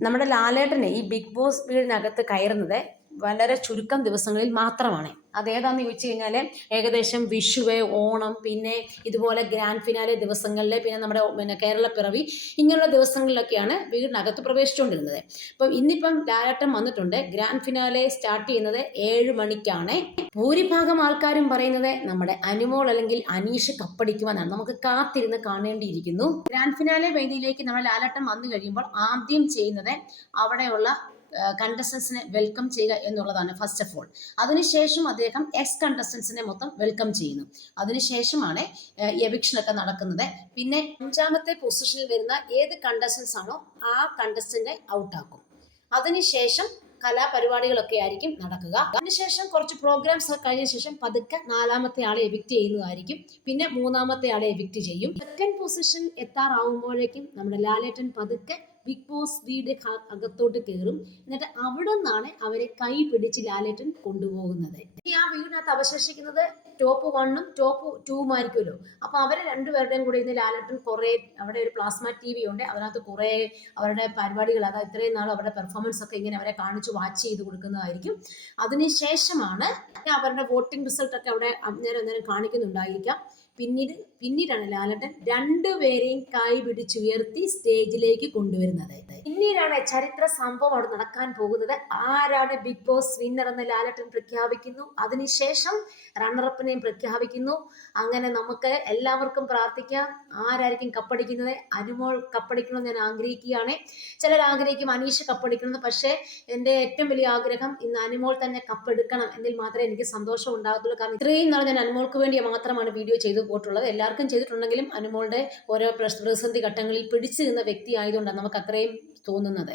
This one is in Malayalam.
നമ്മുടെ ലാലേട്ടനെ ഈ ബിഗ് ബോസ് വീടിനകത്ത് കയറുന്നത് വളരെ ചുരുക്കം ദിവസങ്ങളിൽ മാത്രമാണ്. അതേതാന്ന് ചോദിച്ചു കഴിഞ്ഞാൽ ഏകദേശം വിഷുവ് ഓണം പിന്നെ ഇതുപോലെ ഗ്രാൻഡ് ഫിനാലെ ദിവസങ്ങളിൽ പിന്നെ നമ്മുടെ പിന്നെ കേരള പിറവി ഇങ്ങനെയുള്ള ദിവസങ്ങളിലൊക്കെയാണ് വീടിനകത്ത് പ്രവേശിച്ചുകൊണ്ടിരുന്നത് അപ്പം ഇന്നിപ്പം ലാലാട്ടം വന്നിട്ടുണ്ട്. ഗ്രാൻഡ് ഫിനാലെ സ്റ്റാർട്ട് ചെയ്യുന്നത് ഏഴ് മണിക്കാണ്. ഭൂരിഭാഗം ആൾക്കാരും പറയുന്നത് നമ്മുടെ അനുമോൾ അല്ലെങ്കിൽ അനീഷ് കപ്പടിക്കുമെന്നാണ്. നമുക്ക് കാത്തിരുന്ന് കാണേണ്ടിയിരിക്കുന്നു. ഗ്രാൻഡ് ഫിനാലെ വേദിയിലേക്ക് നമ്മുടെ ലാലാട്ടം വന്നു കഴിയുമ്പോൾ ആദ്യം ചെയ്യുന്നത് അവിടെയുള്ള കണ്ടസ്റ്റൻസിനെ വെൽക്കം ചെയ്യുക എന്നുള്ളതാണ് ഫസ്റ്റ് ഓഫ് ഓൾ അതിനുശേഷം അദ്ദേഹം എക്സ് കണ്ടസ്റ്റൻസിനെ മൊത്തം വെൽക്കം ചെയ്യുന്നു. അതിനുശേഷമാണ് എവിക്ഷനൊക്കെ നടക്കുന്നത്. പിന്നെ അഞ്ചാമത്തെ പൊസിഷനിൽ വരുന്ന ഏത് കണ്ടസ്റ്റൻസ് ആണോ ആ കണ്ടസ്റ്റന്റ് ഔട്ടാക്കും അതിനുശേഷം കലാപരിപാടികളൊക്കെ ആയിരിക്കും നടക്കുക. അതിനുശേഷം കുറച്ച് പ്രോഗ്രാംസ് കഴിഞ്ഞ ശേഷം പതുക്കെ നാലാമത്തെ ആളെ എവിക്റ്റ് ചെയ്യുന്നതായിരിക്കും. പിന്നെ മൂന്നാമത്തെ ആളെ എവിക്റ്റ് ചെയ്യും. സെക്കൻഡ് പൊസിഷൻ എത്താറാവുമ്പോഴേക്കും നമ്മുടെ ലാലേട്ടൻ പതുക്കെ ബിഗ് ബോസ് വീട് അകത്തോട്ട് കയറും എന്നിട്ട് അവിടെ നിന്നാണ് അവരെ കൈ പിടിച്ച് ലാലേട്ടൻ കൊണ്ടുപോകുന്നത്. ഇനി ആ വീടിനകത്ത് അവശേഷിക്കുന്നത് ടോപ്പ് വണ്ണും ടോപ്പ് ടൂവും ആയിരിക്കുമല്ലോ. അപ്പൊ അവരെ രണ്ടുപേരുടെയും കൂടെ ഇന്ന് ലാലേട്ടൻ കുറെ അവിടെ ഒരു പ്ലാസ്മ ടി വി ഉണ്ട്. അതിനകത്ത് കുറെ അവരുടെ പരിപാടികൾ അതായത് ഇത്രയും നാളും അവരുടെ പെർഫോമൻസ് ഒക്കെ ഇങ്ങനെ അവരെ കാണിച്ച് വാച്ച് ചെയ്ത് കൊടുക്കുന്നതായിരിക്കും. അതിനുശേഷമാണ് അവരുടെ വോട്ടിംഗ് റിസൾട്ട് ഒക്കെ അവിടെ അന്നേരം അന്നേരം കാണിക്കുന്നുണ്ടായിരിക്കാം. പിന്നീട് പിന്നീടാണ് ലാലേട്ടൻ രണ്ടുപേരെയും കൈ പിടിച്ചുയർത്തി സ്റ്റേജിലേക്ക് കൊണ്ടുവരുന്നത്. പിന്നീടാണ് ചരിത്ര സംഭവം അവിടെ നടക്കാൻ പോകുന്നത്. ആരാണ് ബിഗ് ബോസ് വിന്നർ എന്ന ലാലട്ടൻ പ്രഖ്യാപിക്കുന്നു. അതിനുശേഷം റണ്ണറപ്പിനെയും പ്രഖ്യാപിക്കുന്നു. അങ്ങനെ നമുക്ക് എല്ലാവർക്കും പ്രാർത്ഥിക്കാം. ആരായിരിക്കും കപ്പടിക്കുന്നത്? അനുമോൾ കപ്പടിക്കണമെന്ന് ഞാൻ ആഗ്രഹിക്കുകയാണ്. ചിലർ ആഗ്രഹിക്കും അനീഷ് കപ്പടിക്കണമെന്ന്. പക്ഷേ എന്റെ ഏറ്റവും വലിയ ആഗ്രഹം ഇന്ന് അനുമോൾ തന്നെ കപ്പെടുക്കണം എന്നിൽ മാത്രമേ എനിക്ക് സന്തോഷം ഉണ്ടാകത്തുള്ളൂ. കാരണം ഇത്രയും നാൾ ഞാൻ അനുമോൾക്ക് വേണ്ടി മാത്രമാണ് വീഡിയോ ചെയ്തു പോയിട്ടുള്ളത്. എല്ലാവർക്കും ചെയ്തിട്ടുണ്ടെങ്കിലും അനുമോളുടെ ഓരോ പ്രതിസന്ധി ഘട്ടങ്ങളിൽ പിടിച്ചു നിന്ന വ്യക്തി ആയതുകൊണ്ടാണ് നമുക്ക് അത്രയും തോന്നുന്നത്.